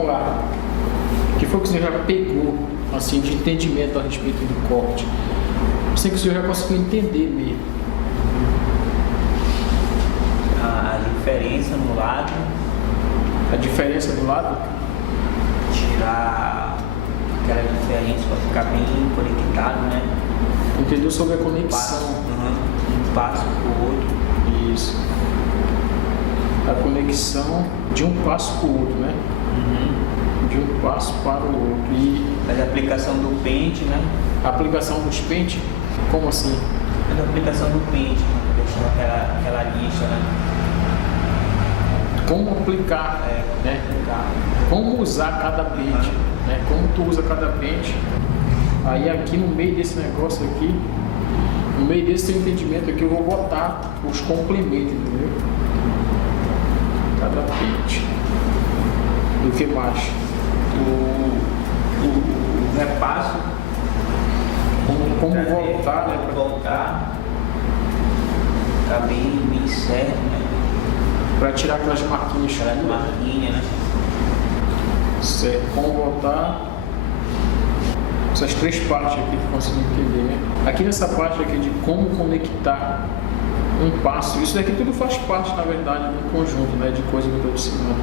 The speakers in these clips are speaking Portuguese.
Vamos lá. O que foi que o senhor já pegou, assim, de entendimento a respeito do corte? Sei que o senhor já conseguiu entender mesmo. A diferença no lado. A diferença do lado? Tirar aquela diferença para ficar bem conectado, né? Entendeu sobre a conexão? Um passo para o outro. Isso. A conexão de um passo para o outro, né? De um passo para o outro. E Mas a aplicação do pente, né? a aplicação dos pentes, como assim? Mas a aplicação do pente, né? Aquela lixa, né? Como aplicar, né? Como usar cada pente, né? Como tu usa cada pente. Aí aqui no meio desse negócio aqui, no meio desse teu entendimento aqui, eu vou botar os complementos, entendeu? Cada pente. Do que mais? O repasso. Como voltar, né? Para voltar. Ficar bem certo, né? Para tirar aquelas marquinhas. Aquela marquinha, né? Certo. Como voltar. Essas três partes aqui que consegui entender, né? Aqui nessa parte aqui de como conectar um passo, isso daqui tudo faz parte, na verdade, do conjunto, né, de coisa que eu estou ensinando.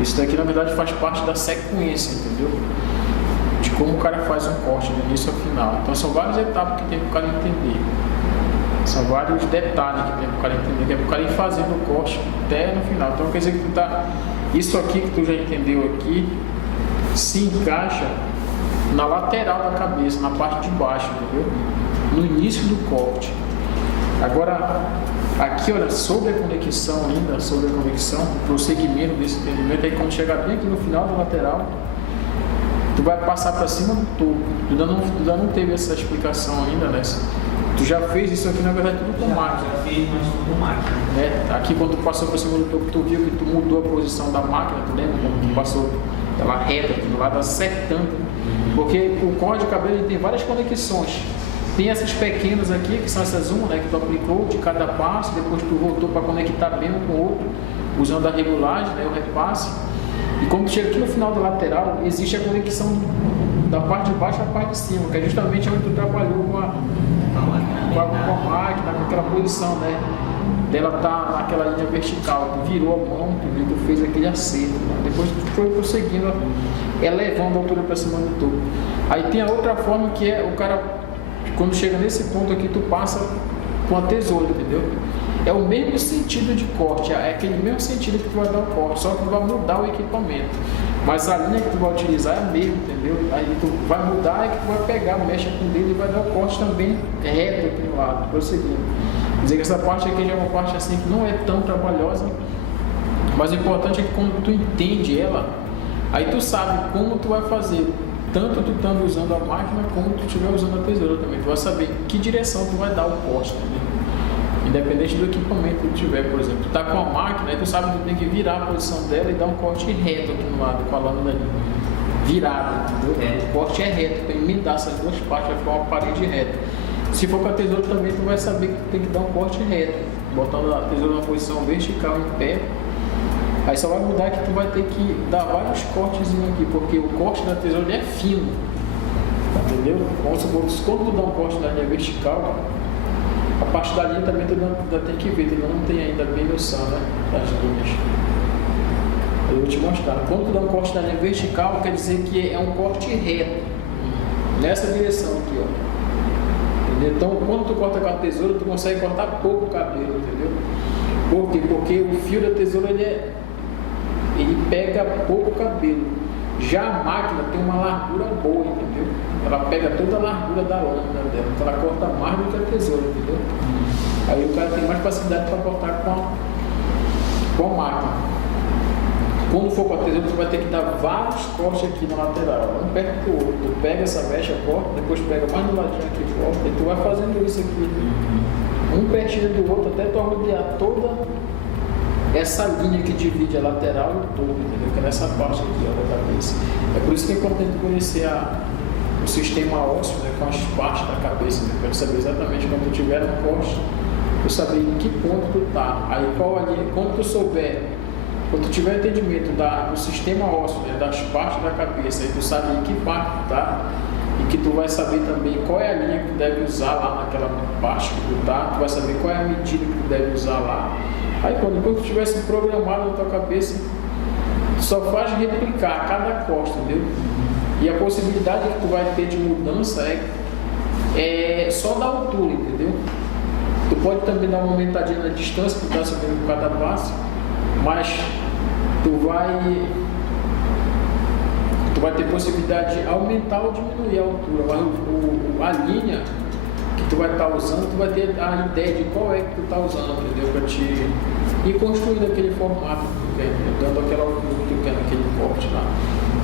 Isso daqui, na verdade, faz parte da sequência, entendeu? De como o cara faz um corte do início ao final. Então, são várias etapas que tem para o cara entender. São vários detalhes que tem para o cara entender, que é para o cara ir fazendo o corte até no final. Então, quer dizer que tu tá... Isso aqui que tu já entendeu aqui se encaixa na lateral da cabeça, na parte de baixo, entendeu? No início do corte. Agora, aqui, olha, sobre a conexão ainda, sobre a conexão, o prosseguimento desse entendimento, aí quando chegar bem aqui no final da lateral, tu vai passar para cima do topo. Tu ainda não teve essa explicação ainda, né? Tu já fez isso aqui, na verdade, tudo com máquina. Já fiz, mas tudo com máquina. Né? Aqui, quando tu passou para cima do topo, tu viu que tu mudou a posição da máquina, tu lembra? Quando tu passou ela reta aqui do lado, acertando. Porque o corte de cabelo ele tem várias conexões. Tem essas pequenas aqui, que são essas uma, né, que tu aplicou de cada passo, depois tu voltou para conectar bem um com o outro, usando a regulagem, né, o repasse. E quando tu chega aqui no final da lateral, existe a conexão da parte de baixo à parte de cima, que é justamente onde tu trabalhou com a máquina, com aquela posição, né? Dela tá naquela linha vertical, tu virou a mão, tu fez aquele acerto, né? Depois tu foi prosseguindo, elevando a altura para cima do topo. Aí tem a outra forma que é o cara, quando chega nesse ponto aqui, tu passa com a tesoura, entendeu? É o mesmo sentido de corte, é aquele mesmo sentido que tu vai dar o corte, só que tu vai mudar o equipamento. Mas a linha que tu vai utilizar é a mesma, entendeu? Aí tu vai mudar, é que tu vai pegar, mexe com o dedo e vai dar o corte também reto aqui no lado, prosseguindo. Quer dizer que essa parte aqui já é uma parte assim que não é tão trabalhosa, mas o importante é que quando tu entende ela, aí tu sabe como tu vai fazer, tanto tu estando usando a máquina como tu estiver usando a tesoura também. Tu vai saber em que direção tu vai dar o corte também. Independente do equipamento que tu tiver, por exemplo. Tu tá com a máquina, aí tu sabe que tu tem que virar a posição dela e dar um corte reto aqui no lado, com a lâmina ali. Virada, entendeu? O corte é reto, tem que emendar essas duas partes, vai ficar uma parede reta. Se for com a tesoura também, tu vai saber que tu tem que dar um corte reto, botando a tesoura numa posição vertical em pé. Aí só vai mudar que tu vai ter que dar vários cortezinhos aqui, porque o corte da tesoura é fino, entendeu? Quando tu dá um corte na linha vertical, a parte da linha também tu ainda tem que ver, tu ainda não tem ainda bem noção, né, das linhas. Eu vou te mostrar. Quando tu dá um corte na linha vertical, quer dizer que é um corte reto, nessa direção aqui, ó. Entendeu? Então, quando tu corta com a tesoura, tu consegue cortar pouco o cabelo, entendeu? Por quê? Porque o fio da tesoura ele pega pouco cabelo. Já a máquina tem uma largura boa, entendeu? Ela pega toda a largura da lâmina dela, então ela corta mais do que a tesoura, entendeu? Aí o cara tem mais facilidade para cortar com a máquina. Quando for com a tesoura, você vai ter que dar vários cortes aqui na lateral, um perto do outro. Tu pega essa mecha, corta, depois pega mais no ladinho aqui, corta, e tu vai fazendo isso aqui, um pertinho do outro, até tu rodear toda essa linha que divide a lateral e o topo, entendeu? Que é nessa parte aqui, ó, da cabeça. É por isso que é importante conhecer o sistema ósseo, né, com as partes da cabeça, né, para saber exatamente quando tu tiver no corte, tu saber em que ponto tu tá. Aí quando tu souber quando tu tiver entendimento do sistema ósseo, né, das partes da cabeça, aí tu sabe em que parte tu tá, e que tu vai saber também qual é a linha que tu deve usar lá naquela parte que tu tá, tu vai saber qual é a medida que tu deve usar lá. Aí quando depois tu tivesse programado na tua cabeça, tu só faz replicar cada costa, entendeu? E a possibilidade que tu vai ter de mudança é só da altura, entendeu? Tu pode também dar uma aumentadinha na distância que tu está subindo por cada passo, mas tu vai ter possibilidade de aumentar ou diminuir a altura, mas a linha que tu vai estar usando, tu vai ter a ideia de qual é que tu está usando, entendeu? Para te ir construindo aquele formato que tu quer, entendeu? Dando aquela altura que tu quer naquele corte lá.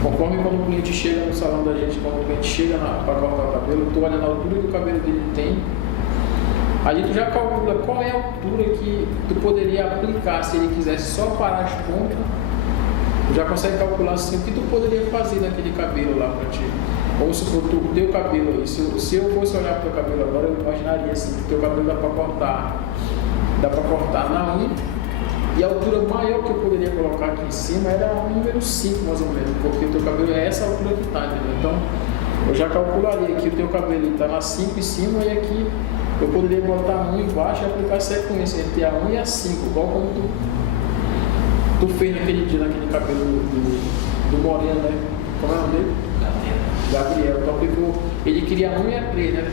Conforme quando o cliente chega no salão da gente, quando o cliente chega para cortar o cabelo, tu olha na altura que o cabelo dele tem, aí tu já calcula qual é a altura que tu poderia aplicar se ele quisesse só parar as pontas. Tu já consegue calcular assim o que tu poderia fazer naquele cabelo lá para ti. Vamos supor, o teu cabelo aí, se eu fosse olhar para o teu cabelo agora, eu imaginaria assim, que o teu cabelo dá para cortar na unha, e a altura maior que eu poderia colocar aqui em cima era o número 5 mais ou menos, porque o teu cabelo é essa altura que está, entendeu? Então, eu já calcularia que o teu cabelo está na 5 em cima, e aqui eu poderia botar a 1 embaixo e aplicar a sequência entre a 1 e a 5, igual como tu fez naquele dia, naquele cabelo do Moreno, né? Como é o nome dele? Gabriel. Então ele queria a 1 e a 3, né?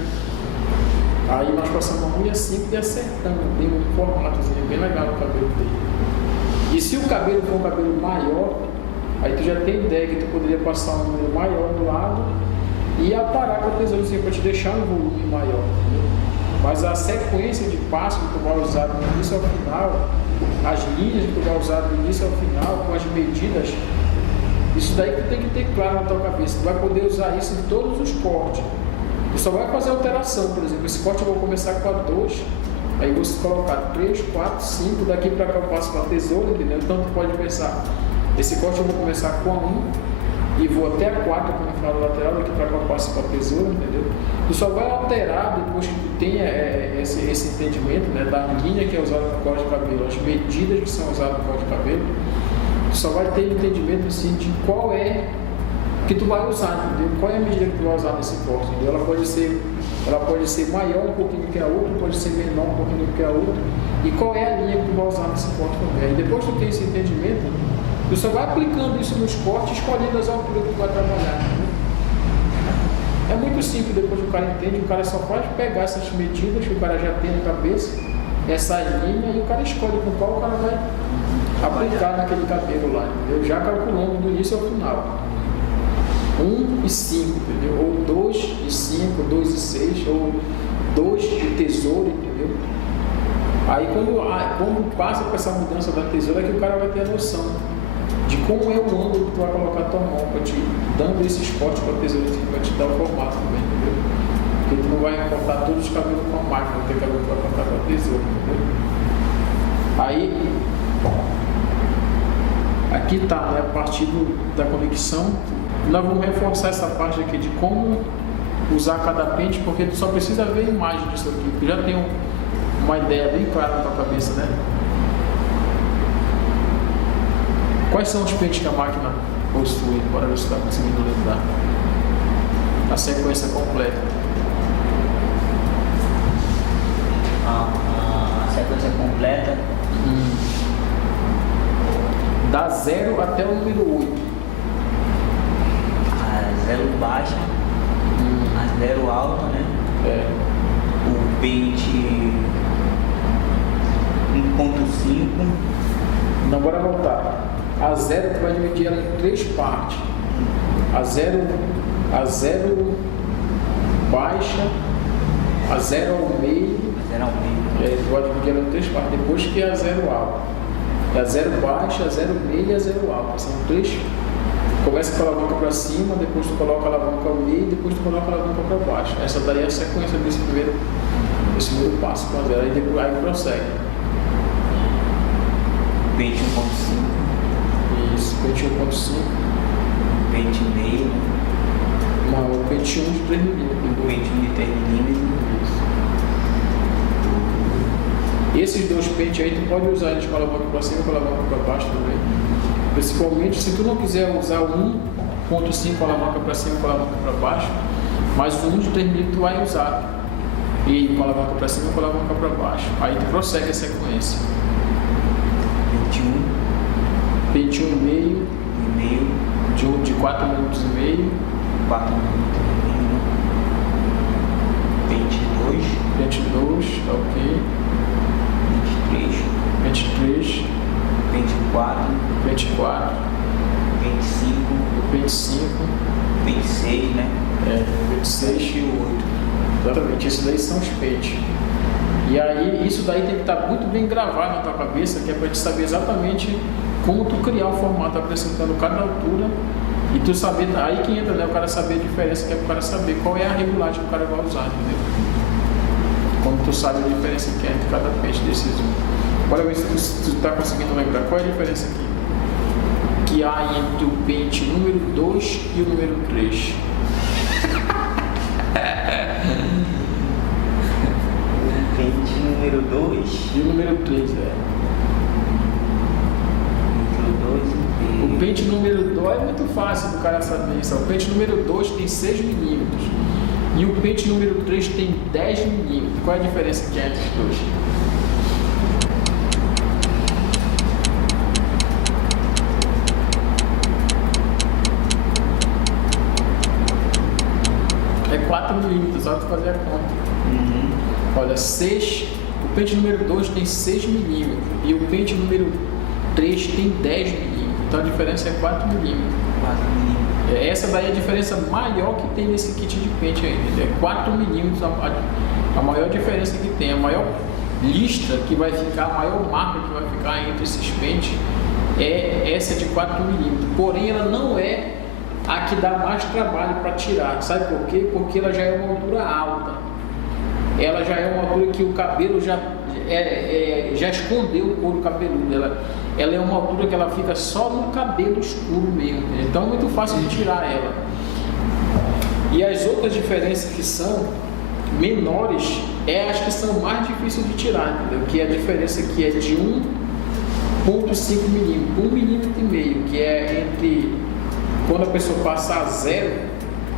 Aí nós passamos a 1 e a 5 e acertamos, tem um formatozinho bem legal no cabelo dele. E se o cabelo for um cabelo maior, aí tu já tem ideia que tu poderia passar um número maior do lado e aparar com a tesourazinha para te deixar um volume maior, entendeu? Mas a sequência de passos que tu vai usar do início ao final, as linhas que tu vai usar do início ao final, com as medidas, isso daí que tu tem que ter claro na tua cabeça. Tu vai poder usar isso em todos os cortes. Tu só vai fazer alteração, por exemplo, esse corte eu vou começar com a 2, aí você colocar 3, 4, 5, daqui para cá eu passo com a tesoura, entendeu? Então tu pode pensar, esse corte eu vou começar com a 1 e vou até a 4 aqui no final da lateral, daqui para cá eu passo com a tesoura, entendeu? Tu só vai alterar depois que tu tenha esse entendimento, né, da linha que é usada no corte de cabelo, as medidas que são usadas no corte de cabelo, tu só vai ter entendimento assim, de qual é que tu vai usar, entendeu? Qual é a medida que tu vai usar nesse corte, entendeu? Ela pode ser maior um pouquinho que a outra, pode ser menor um pouquinho que a outra, e qual é a linha que tu vai usar nesse corte também. Aí depois que tu tem esse entendimento, tu só vai aplicando isso nos cortes, escolhendo as alturas que tu vai trabalhar, entendeu? É muito simples, depois que o cara entende, o cara só pode pegar essas medidas que o cara já tem na cabeça, essa linha, e o cara escolhe com qual o cara vai aplicar naquele cabelo lá, entendeu? Já calculando do início ao final. 1 e 5, entendeu? Ou 2 e 5, 2 e 6, ou 2 de tesoura, entendeu? Aí quando passa por essa mudança da tesoura, é que o cara vai ter a noção de como é o ângulo que tu vai colocar a tua mão, para te dando esses cortes com a tesoura, para te dar o formato também, entendeu? Porque tu não vai cortar todos os cabelos com a máquina, porque cabelo tu vai cortar com a tesoura, entendeu? Aí, aqui tá, né, a partir da conexão. Nós vamos reforçar essa parte aqui de como usar cada pente, porque tu só precisa ver a imagem disso aqui, tu já tem uma ideia bem clara na tua cabeça, né? Quais são os pentes que a máquina possui? Bora ver se está conseguindo lembrar. A sequência completa. A sequência completa. Da 0 até o número 8. A 0 baixa, a 0 alta, né? É. O pente 1.5. Então, bora voltar. A 0 tu vai dividir ela em 3 partes. A 0 baixa, a 0 ao meio. Tu vai dividir ela em 3 partes. Depois que é a 0 alta. É a 0 baixa, a 0 meio e a 0 alta. São 3. Começa com a alavanca para cima, depois tu coloca a alavanca ao meio, depois tu coloca a alavanca para baixo. Essa daí é a sequência desse primeiro passo com a 0. Aí depois prossegue. Pente 1.5. Isso, pente 1.5. Pente meio. Não, o pente 1 de 3 mm. Pente de 3 mm. Esses dois pentes aí, tu pode usar eles com a alavanca para cima e com a alavanca para baixo também. Principalmente se tu não quiser usar o 1.5 com a alavanca para cima e com a alavanca para baixo, mas o 1 de 3 mm tu vai usar ele com a alavanca para cima e com a alavanca para baixo. Aí tu prossegue a sequência. 21 e meio, de 4 minutos e meio, 4 minutos e meio, 22, ok, 23, 24, 25, 26, né? 26 e 8. Exatamente, esses daí são os pentes. E aí, isso daí tem que estar muito bem gravado na tua cabeça, que é para te saber exatamente como tu criar o formato apresentando cada altura e tu saber, aí que entra, né, o cara saber a diferença, que é para o cara saber qual é a regulagem que o cara vai usar, entendeu? Como tu sabe a diferença que é entre cada pente desses um. Bora ver se tu está conseguindo lembrar qual é a diferença aqui que há entre o pente número 2 e o número 3. Pente número 2 E o número 3, O pente número 2 é muito fácil do cara saber isso. O pente número 2 tem 6 mm e o pente número 3 tem 10 mm. Qual é a diferença que há entre os dois? É 4 mm, só tu fazer a conta. Olha, 6, o pente número 2 tem 6 mm e o pente número 3 tem 10 mm. Então a diferença é 4 mm. Essa daí é a diferença maior que tem nesse kit de pente aí. É 4 mm a maior diferença que tem. A maior lista que vai ficar, a maior marca que vai ficar entre esses pentes é essa de 4 mm. Porém, ela não é a que dá mais trabalho para tirar. Sabe por quê? Porque ela já é uma altura alta. Ela já é uma altura que o cabelo já escondeu o couro cabeludo. Ela é uma altura que ela fica só no cabelo escuro mesmo. Então é muito fácil de tirar ela. E as outras diferenças que são menores é as que são mais difíceis de tirar, entendeu? Que é a diferença que é de 1.5 mm, 1,5 mm, que é entre quando a pessoa passa a 0,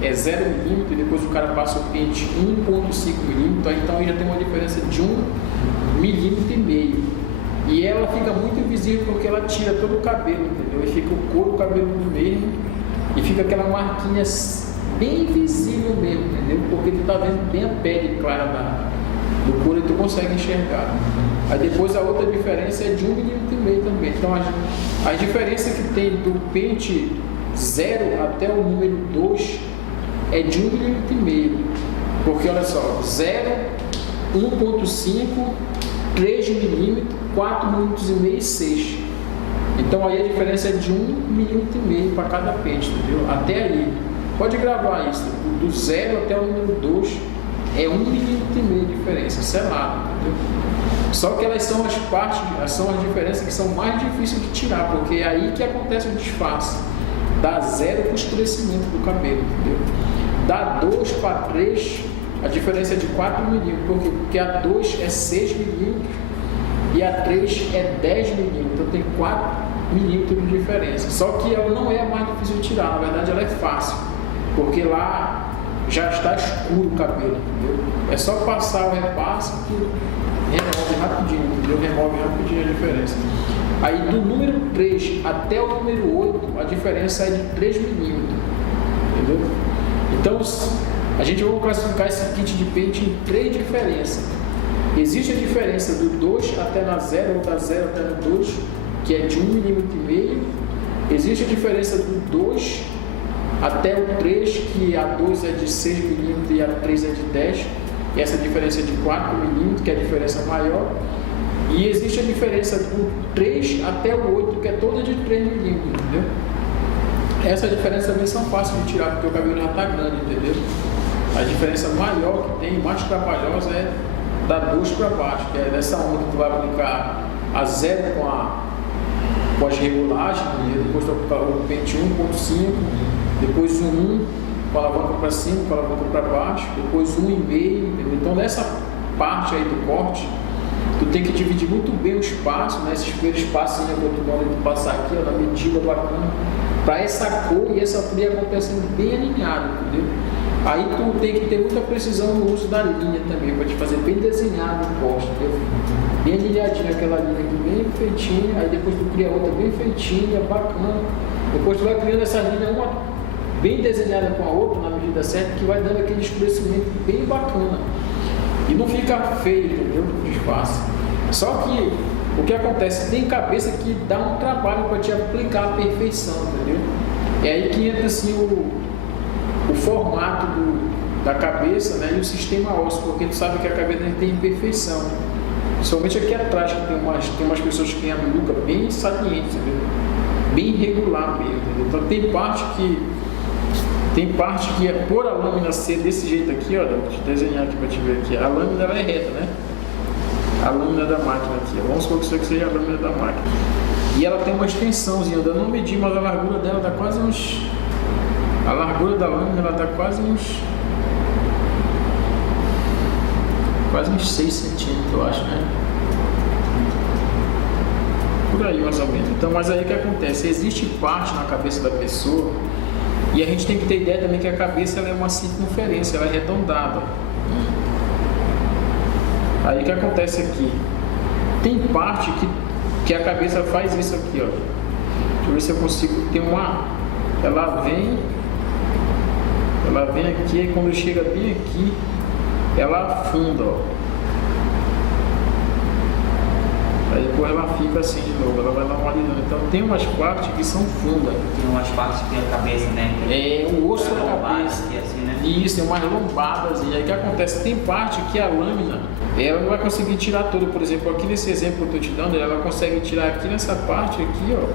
é 0 mm, e depois o cara passa o pente 1.5 mm, então aí já tem uma diferença de 1,5 mm. E ela fica muito invisível porque ela tira todo o cabelo, entendeu? E fica o couro cabeludo mesmo, e fica aquela marquinha bem visível mesmo, entendeu? Porque tu tá vendo bem a pele clara do couro e tu consegue enxergar. Aí depois a outra diferença é de 1,5 mm também. Então a diferença que tem do pente 0 até o número 2 é de 1,5 mm. Porque olha só, 0, 1.5, 3 mm, 4 minutos e meio e 6. Então aí a diferença é de 1,5 mm para cada pente, entendeu? Até aí. Pode gravar isso. Do 0 até o número 2 é 1,5 mm de diferença, selado, entendeu? Só que elas são as partes, são as diferenças que são mais difíceis de tirar, porque é aí que acontece o disfarce. Dá 0 para o escurecimento do cabelo, entendeu? Da 2 para 3, a diferença é de 4 mm, porque a 2 é 6 mm e a 3 é 10 mm, então tem 4 mm de diferença. Só que ela não é a mais difícil de tirar, na verdade ela é fácil, porque lá já está escuro o cabelo, entendeu? É só passar o repasse que remove rapidinho, entendeu? Remove rapidinho a diferença. Aí do número 3 até o número 8, a diferença é de 3 mm, entendeu? Então, a gente vai classificar esse kit de pente em 3 diferenças. Existe a diferença do 2 até na 0, ou da 0 até no 2, que é de 1,5 mm. Existe a diferença do 2 até o 3, que a 2 é de 6 mm e a 3 é de 10. E essa diferença é de 4 mm, que é a diferença maior. E existe a diferença do 3 até o 8, que é toda de 3 mm, entendeu? Essa diferença também são fáceis de tirar, porque o cabelo já está grande, entendeu? A diferença maior que tem, mais trabalhosa, é da 2 para baixo, que é dessa onda que tu vai aplicar a 0 com as regulagens, entendeu? Depois tu vai aplicar o pente 1.5, depois o 1 com a alavanca para cima, com a alavanca para baixo, depois 1,5, entendeu? Então nessa parte aí do corte, tu tem que dividir muito bem o espaço, né? Esses primeiros espacinhos que tu manda tu passar aqui, ó, na medida bacana, para essa cor e essa fria acontecendo bem alinhado, entendeu? Aí tu tem que ter muita precisão no uso da linha também, para te fazer bem desenhado o poste, entendeu? Bem alinhadinha aquela linha aqui, bem feitinha, aí depois tu cria outra bem feitinha, bacana. Depois tu vai criando essa linha, uma bem desenhada com a outra, na medida certa, que vai dando aquele escurecimento bem bacana. E não fica feio, entendeu? O disfarce. Só que o que acontece? Tem cabeça que dá um trabalho para te aplicar a perfeição, entendeu? É aí que entra assim o formato da cabeça, né? E o sistema ósseo, porque tu sabe que a cabeça tem imperfeição. Somente aqui atrás que tem umas pessoas que têm a nuca bem saliente, entendeu? Bem irregular mesmo, entendeu? Então tem parte que é por a lâmina ser desse jeito aqui, ó, vou te desenhar aqui para te ver aqui. A lâmina ela é reta, né? A lâmina da máquina aqui, ó. Vamos supor que isso aqui seja a lâmina da máquina. E ela tem uma extensãozinha, eu não medi, mas a largura dela dá quase uns... A largura da lâmina ela dá quase uns 6 centímetros, eu acho, né? Por aí mais ou menos. Então, mas aí o que acontece? Existe parte na cabeça da pessoa e a gente tem que ter ideia também que a cabeça ela é uma circunferência, ela é arredondada. Aí o que acontece aqui? Tem parte que a cabeça faz isso aqui, ó. Deixa eu ver se eu consigo ter uma... Ela vem aqui e quando chega bem aqui, ela afunda, ó. Aí depois ela fica assim de novo, ela vai normalizando. Então tem umas partes que são fundas. Tem umas partes que tem a cabeça, né? É, o osso da cabeça. Aqui, assim, né? Isso, tem umas lombadas. E aí o que acontece? Tem parte que a lâmina, ela não vai conseguir tirar tudo. Por exemplo, aqui nesse exemplo que eu estou te dando, ela consegue tirar aqui nessa parte aqui, ó.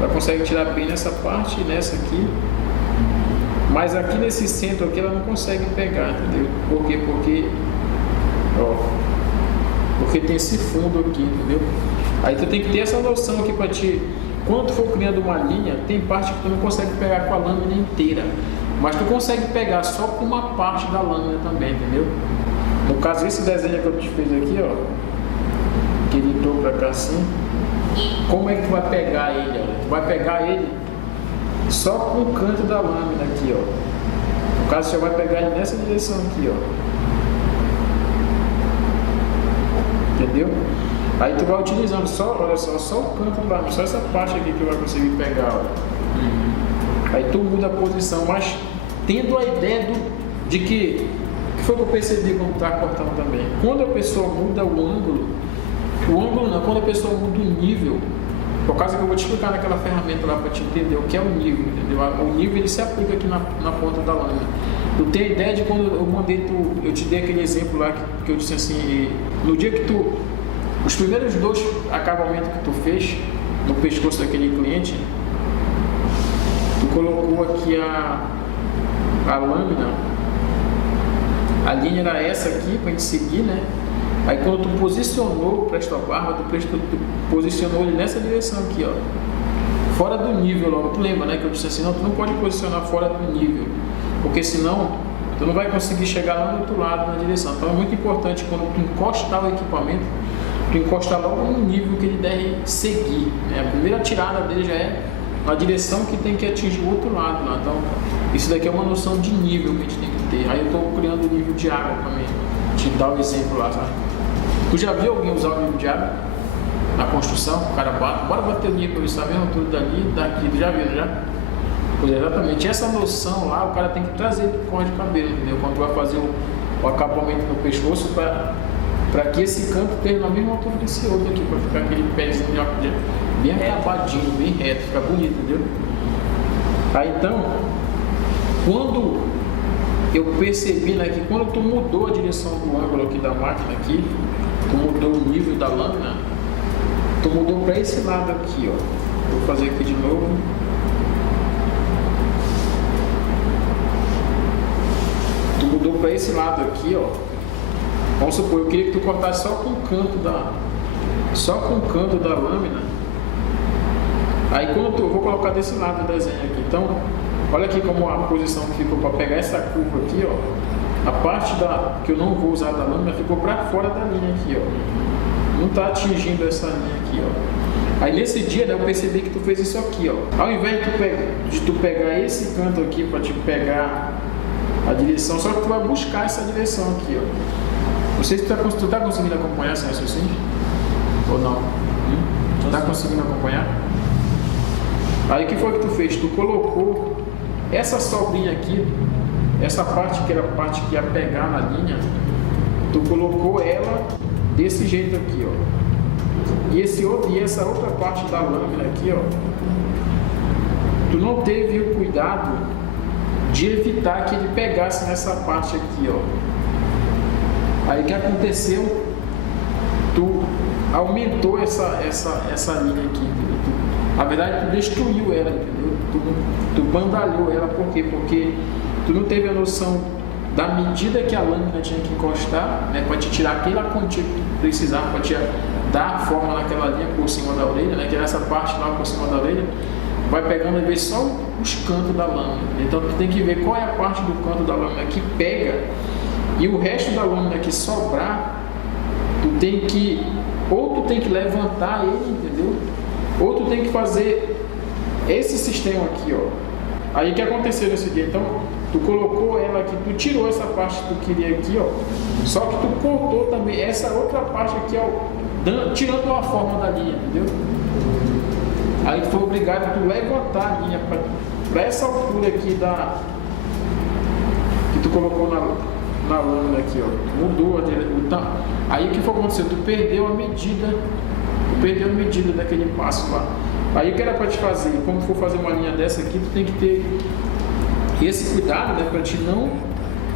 Ela consegue tirar bem nessa parte e nessa aqui. Mas aqui nesse centro aqui ela não consegue pegar, entendeu? Por quê? Porque tem esse fundo aqui, entendeu? Aí tu tem que ter essa noção aqui para ti. Quando tu for criando uma linha, tem parte que tu não consegue pegar com a lâmina inteira. Mas tu consegue pegar só com uma parte da lâmina também, entendeu? No caso, esse desenho que eu te fiz aqui, ó, que ele entrou pra cá assim, como é que tu vai pegar ele, ó? Tu vai pegar ele só com o canto da lâmina aqui, ó. No caso, você vai pegar ele nessa direção aqui, ó. Entendeu? Aí tu vai utilizando só, olha só o canto do lâmina, só essa parte aqui que tu vai conseguir pegar, ó. Aí tu muda a posição, mas tendo a ideia de que foi que eu percebi quando tá cortando também. Quando a pessoa muda o ângulo não, quando a pessoa muda o nível, por causa que eu vou te explicar naquela ferramenta lá para te entender o que é o nível, entendeu? O nível ele se aplica aqui na ponta da lâmina. Tu tem a ideia de quando eu te dei aquele exemplo lá que eu disse assim, no dia que os primeiros 2 acabamentos que tu fez no pescoço daquele cliente, tu colocou aqui a lâmina, a linha era essa aqui pra gente seguir, né? Aí quando tu posicionou o presto a barba, tu posicionou ele nessa direção aqui, ó. Fora do nível logo. Tu lembra, né? Que eu disse assim, não, tu não pode posicionar fora do nível. Porque senão, tu não vai conseguir chegar lá do outro lado na direção. Então é muito importante quando tu encostar o equipamento, tu encostar logo no nível que ele deve seguir, né? A primeira tirada dele já é na direção que tem que atingir o outro lado lá. Então, isso daqui é uma noção de nível que a gente tem que ter. Aí eu estou criando o nível de água para mim. Te dar o exemplo lá, sabe? Tu já viu alguém usar o nível de água na construção? O cara bora bater o nível para ver se tá vendo tudo dali, daqui. Tu já viu, já? Pois é, exatamente. Essa noção lá, o cara tem que trazer pro corte de cabelo, entendeu? Quando tu vai fazer o acabamento no pescoço para que esse canto esteja na mesma altura desse outro aqui, para ficar aquele pezinho bem acabadinho, bem reto, ficar bonito, entendeu? Aí então, quando eu percebi, né, que quando tu mudou a direção do ângulo aqui da máquina aqui, tu mudou o nível da lâmina, tu mudou para esse lado aqui, ó. Vou fazer aqui de novo. Tu mudou para esse lado aqui, ó. Vamos supor, eu queria que tu cortasse só com o canto da lâmina. Aí quando eu vou colocar desse lado o desenho aqui. Então, olha aqui como a posição que ficou para pegar essa curva aqui, ó. A parte que eu não vou usar da lâmina ficou para fora da linha aqui, ó. não está atingindo essa linha aqui, ó. Aí nesse dia, né, eu percebi que tu fez isso aqui, ó. Ao invés de tu pegar esse canto aqui para te pegar a direção, só que tu vai buscar essa direção aqui, ó. Não sei se tu tá conseguindo acompanhar esse raciocínio ou não. Tu tá conseguindo acompanhar? Aí o que foi que tu fez? Tu colocou essa sobrinha aqui, essa parte que era a parte que ia pegar na linha, tu colocou ela desse jeito aqui, ó. E essa outra parte da lâmina aqui, ó, tu não teve o cuidado de evitar que ele pegasse nessa parte aqui, ó. Aí o que aconteceu? Tu aumentou essa linha aqui, entendeu? Na verdade, tu destruiu ela, entendeu? Tu bandalhou ela, por quê? Porque tu não teve a noção da medida que a lâmina tinha que encostar, né, para te tirar aquela quantia que tu precisava, para te dar forma naquela linha por cima da orelha, né, que é essa parte lá por cima da orelha, vai pegando e ver só os cantos da lâmina. Então tu tem que ver qual é a parte do canto da lâmina que pega, e o resto da lâmina que sobrar, tu tem que levantar ele, entendeu? Ou tu tem que fazer esse sistema aqui, ó. Aí o que aconteceu nesse dia? Então, tu colocou ela aqui, tu tirou essa parte que tu queria aqui, ó. Só que tu cortou também essa outra parte aqui, ó, tirando a forma da linha, entendeu? Aí tu foi obrigado a tu levantar a linha para essa altura aqui que tu colocou na lâmina aqui, ó. Mudou a direção. Aí o que foi acontecer? Tu perdeu a medida daquele passo lá. Aí o que era para te fazer? Quando for fazer uma linha dessa aqui, tu tem que ter esse cuidado, né, para te não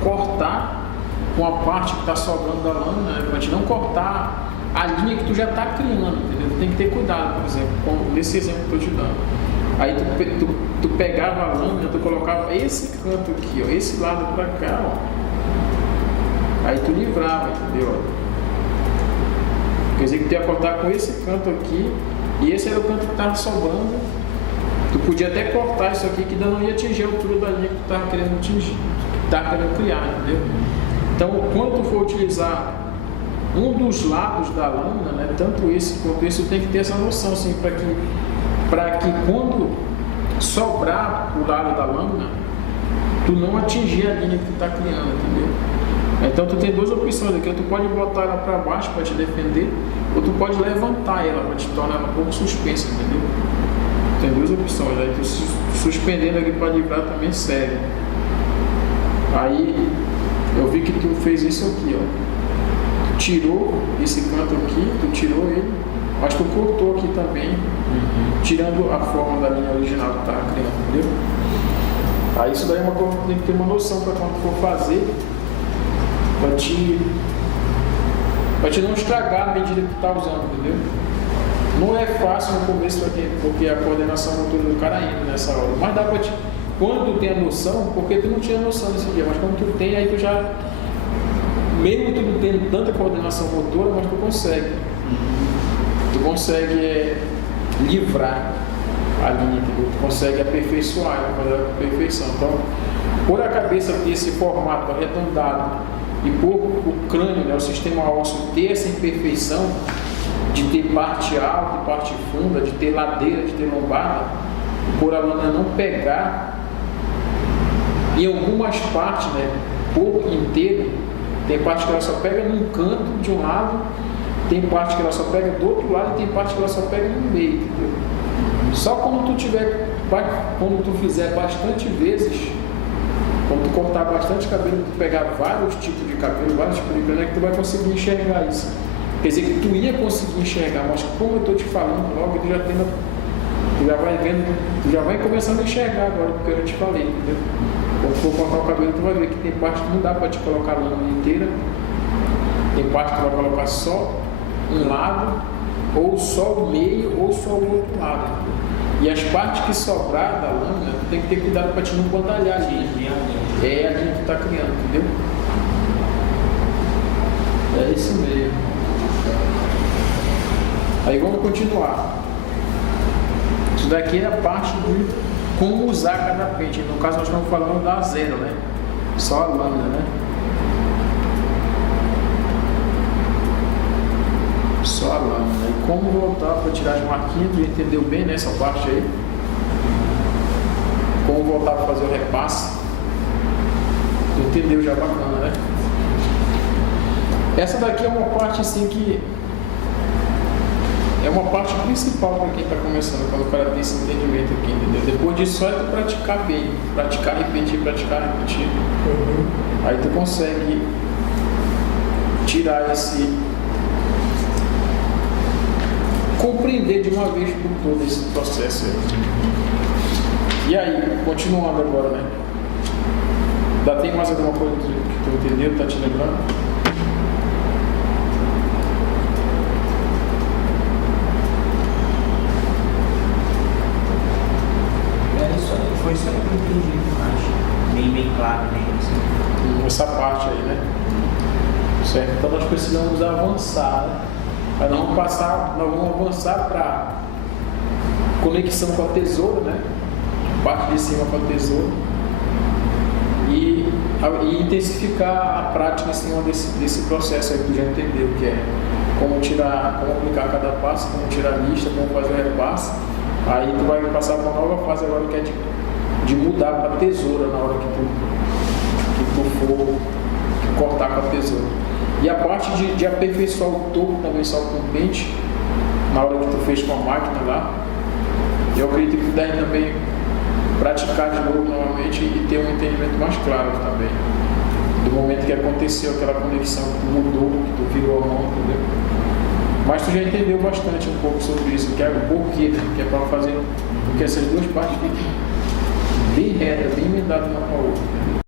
cortar com a parte que está sobrando da lâmina, né, para te não cortar a linha que tu já está criando, entendeu? Tu tem que ter cuidado, por exemplo, nesse exemplo que eu estou te dando. Aí tu pegava a lâmina, tu colocava esse canto aqui, ó, esse lado para cá, ó. Aí tu livrava, entendeu? Quer dizer que tu ia cortar com esse canto aqui, e esse era o canto que estava sobrando. Tu podia até cortar isso aqui, que ainda não ia atingir a altura da linha que tu estava querendo atingir, que tu estava querendo criar, entendeu? Então, quando tu for utilizar um dos lados da lâmina, né, tanto esse quanto esse, tu tem que ter essa noção, assim, para que quando sobrar o lado da lâmina, tu não atingir a linha que tu está criando, entendeu? Então tu tem duas opções aqui, tu pode botar ela para baixo para te defender, ou tu pode levantar ela para te tornar ela um pouco suspensa, entendeu? Tem duas opções, aí tu suspendendo aqui para livrar também serve. Aí eu vi que tu fez isso aqui, ó. Tu tirou esse canto aqui, tu tirou ele, mas tu cortou aqui também, tirando a forma da linha original que tu estava criando, entendeu? Aí isso daí é uma coisa que tu tem que ter uma noção para quando tu for fazer, para te não estragar a medida que tu está usando, entendeu? Não é fácil no começo porque a coordenação motora do cara ainda nessa hora, mas dá para te, quando tu tem a noção, porque tu não tinha noção nesse dia, mas quando tu tem, aí tu já, mesmo tu não tendo tanta coordenação motora, mas tu consegue livrar a linha, entendeu? Tu consegue aperfeiçoar, fazer a perfeição. Então, por a cabeça ter esse formato arredondado e por o crânio, né, o sistema ósseo ter essa imperfeição de ter parte alta e parte funda, de ter ladeira, de ter lombada, por a lâmina não pegar em algumas partes, né, por inteiro, tem parte que ela só pega num canto de um lado, tem parte que ela só pega do outro lado e tem parte que ela só pega no meio, entendeu? Só quando tu fizer bastante vezes, quando tu cortar bastante cabelo, tu pegar vários tipos de cabelo, vários tipos de cabelo, é que tu vai conseguir enxergar isso. Quer dizer que tu ia conseguir enxergar, mas como eu estou te falando logo, tu já vai vendo, tu já vai começando a enxergar agora, porque eu já te falei, entendeu? Quando tu for cortar o cabelo, tu vai ver que tem parte que não dá para te colocar a lâmina inteira, tem parte que tu vai colocar só um lado, ou só o meio, ou só o outro lado. E as partes que sobrar da lâmina, tu tem que ter cuidado para te não bandalhar a linha. É a linha que tu está criando, entendeu? É isso mesmo. Aí vamos continuar. Isso daqui é a parte de como usar cada pente. No caso nós estamos falando da zero, né? Só a lâmina, né? Só a lâmina. E como voltar para tirar as marquinhas, tu entendeu bem nessa parte aí? Como voltar para fazer o repasse? Tu entendeu já, bacana, né? Essa daqui é uma parte assim que é uma parte principal para quem está começando, quando o cara tem esse entendimento aqui, entendeu? Depois disso só é tu praticar bem, praticar, repetir. Aí tu consegue tirar esse, compreender de uma vez por todo esse processo aí. E aí, continuando agora, né? Ainda tem mais alguma coisa que tu entendeu, tá te lembrando? Foi isso aí que eu entendi, acho. Bem claro, bem assim. Essa parte aí, né? Certo? Então nós precisamos avançar, né? Nós vamos avançar para conexão com a tesoura, né? Parte de cima com a tesoura. E intensificar a prática em cima desse processo aí que tu já entendeu, que é como aplicar cada passo, como tirar a lista, como fazer o repasse. Aí tu vai passar para uma nova fase agora que é de mudar para a tesoura na hora que tu for cortar com a tesoura. E a parte de aperfeiçoar o topo também só com o pente, na hora que tu fez com a máquina lá, eu acredito que daí também praticar de novo novamente e ter um entendimento mais claro também do momento que aconteceu aquela conexão, que tu mudou, que tu virou a mão, entendeu? Mas tu já entendeu bastante um pouco sobre isso, que é o porquê, né? Que é para fazer com que essas duas partes fiquem bem retas, bem emendadas uma com a outra.